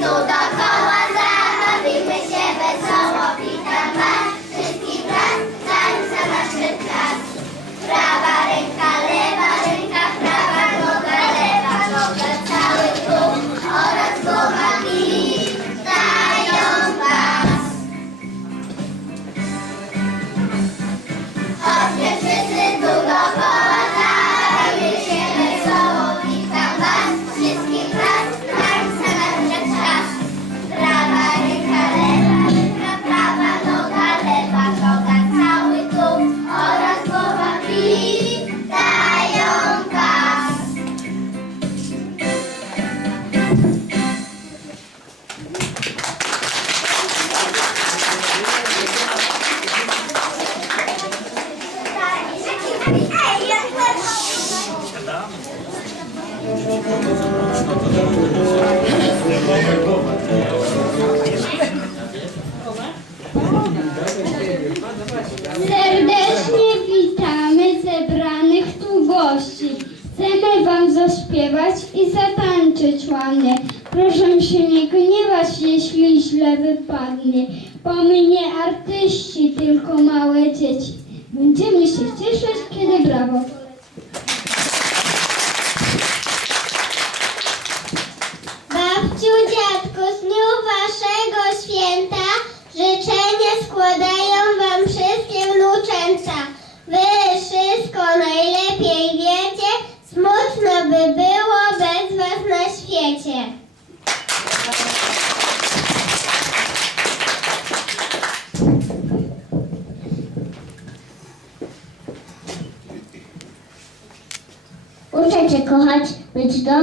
though Chcemy Wam zaśpiewać i zatańczyć ładnie. Proszę się nie gniewać, jeśli źle wypadnie. Bo my nie artyści, tylko małe dzieci. Będziemy się cieszyć, kiedy brawo.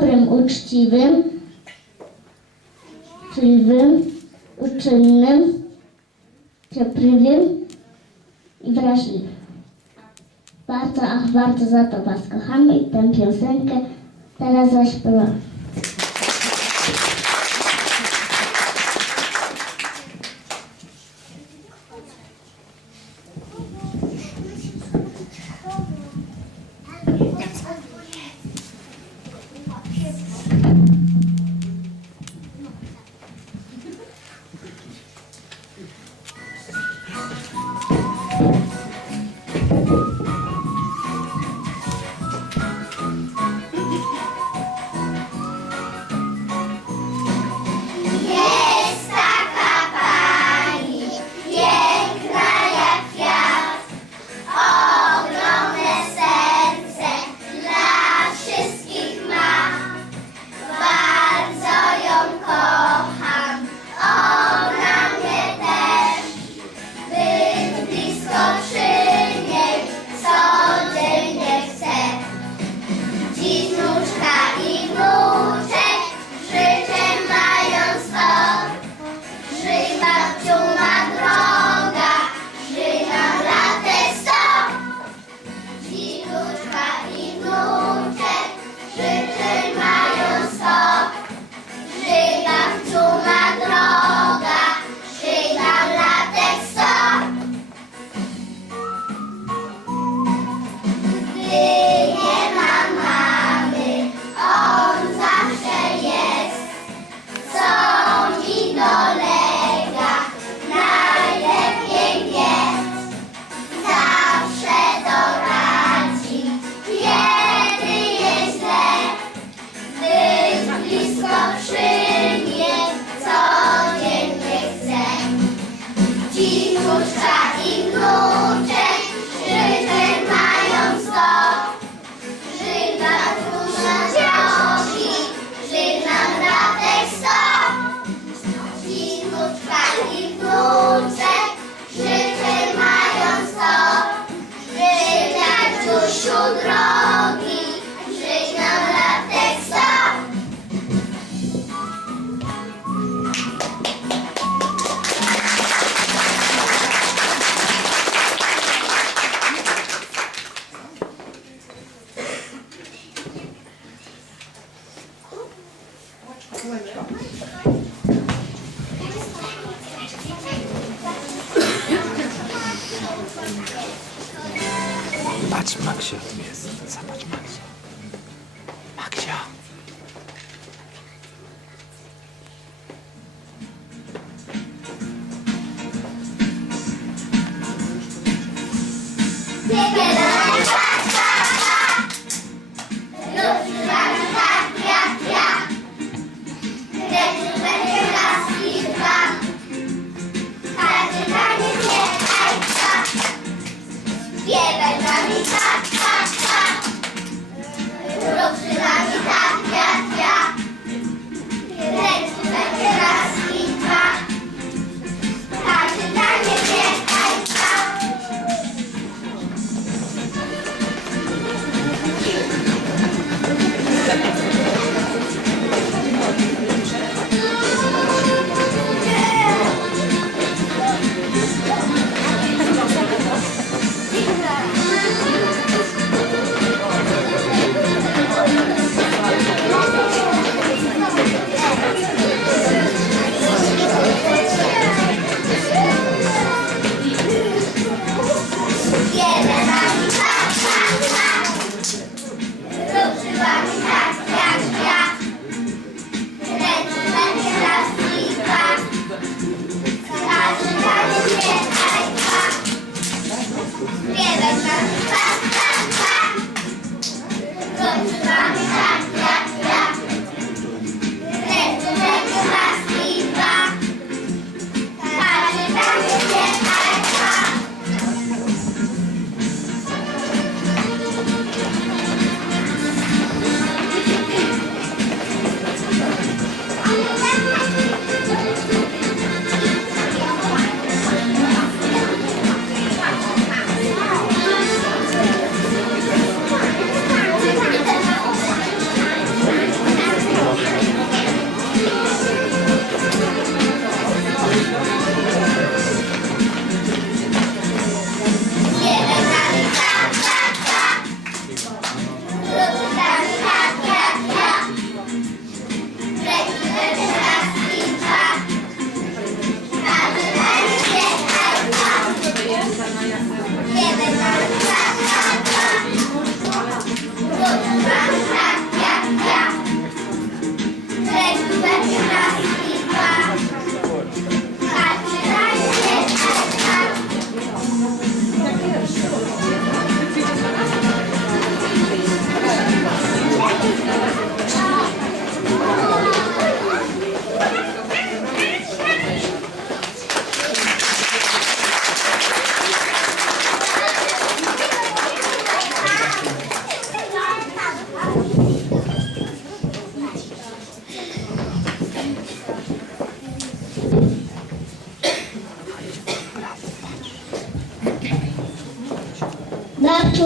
Dobrym, uczciwym, czciwym, uczynnym, cierpliwym i wrażliwym. Bardzo, ach, bardzo za to Was kochamy i tę piosenkę teraz zaśpiewam. Patrz, Maksia tu jest. Zobacz.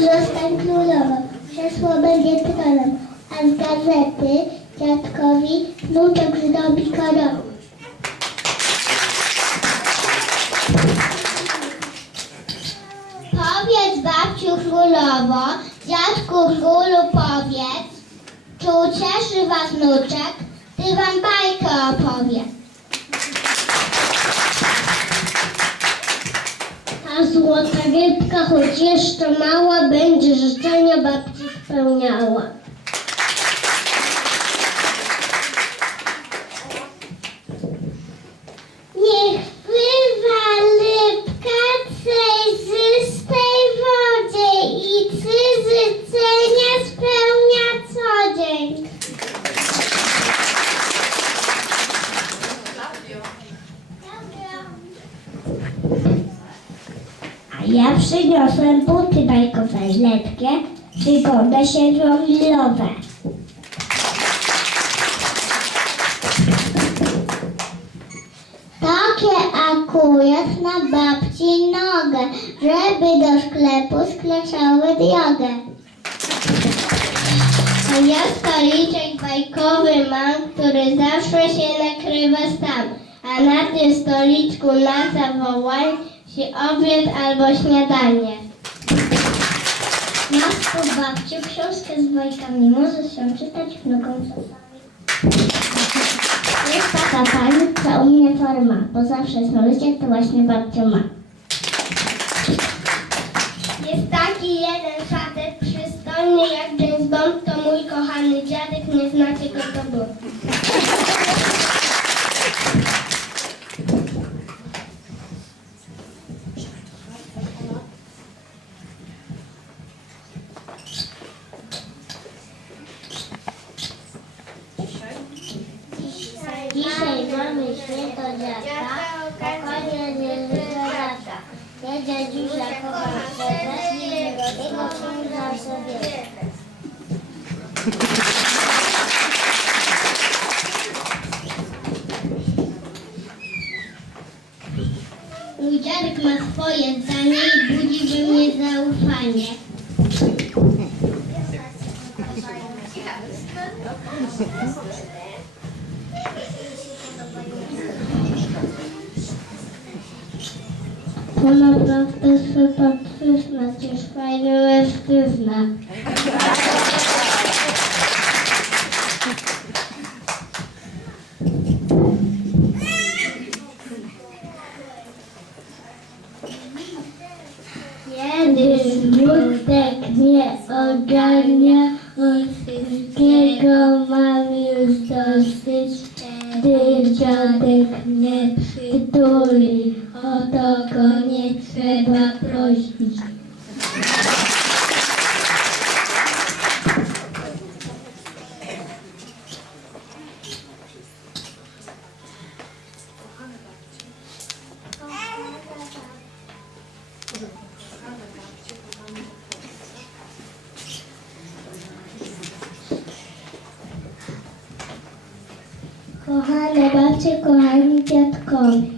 Zostań królową, krzesło będzie tronem, a z gazety dziadkowi wnuczek zdobi koronę. Powiedz babciu królowo, dziadku królu powiedz, czy ucieszy was wnuczek, ty wam bajkę opowie. Ta złota rybka, choć jeszcze mała, będzie życzenia babci spełniała. Niech pływa rybka przejrzystej wodzie i trzy życzenia spełnia co dzień. A ja przyniosłem buty bajkowe letkie, wygodne siedlownilowe. Takie akurat na babci nogę, żeby do sklepu skleszały drogę. A ja stoliczek bajkowy mam, który zawsze się nakrywa sam. A na tym stoliczku na zawołań się obiad albo śniadanie. Masz tu babciu książkę z bajkami, możesz ją czytać wnukom czasami. Jest taka pani, co u mnie forma, bo zawsze smażycie to właśnie babcia ma. Jest taki jeden szatan. mnie jak James Bond, to mój kochany dziadek, nie znacie kto to był. Dzisiaj mamy święto dziadka, spokojnie nie życzę lata. Ja dziadziusia kocham serdecznie, drogiego księdza sobie. Mój dziadek ma swoje zdanie i budzi we mnie zaufanie. Kiedy smutek mnie ogarnia, wszystkiego mam już dosyć. Gdy dziadek mnie przytuli, o to go trzeba prosić. Kochane babcie, kochani dziadkowie.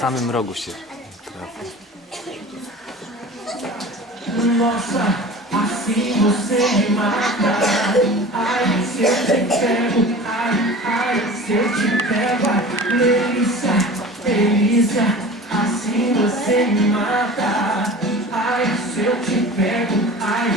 Samym rogu się trafi. Nossa, assim você me mata. Ai, se eu te pego, ai, ai, se eu te pego, assim você me mata. Ai, se eu te pego, ai,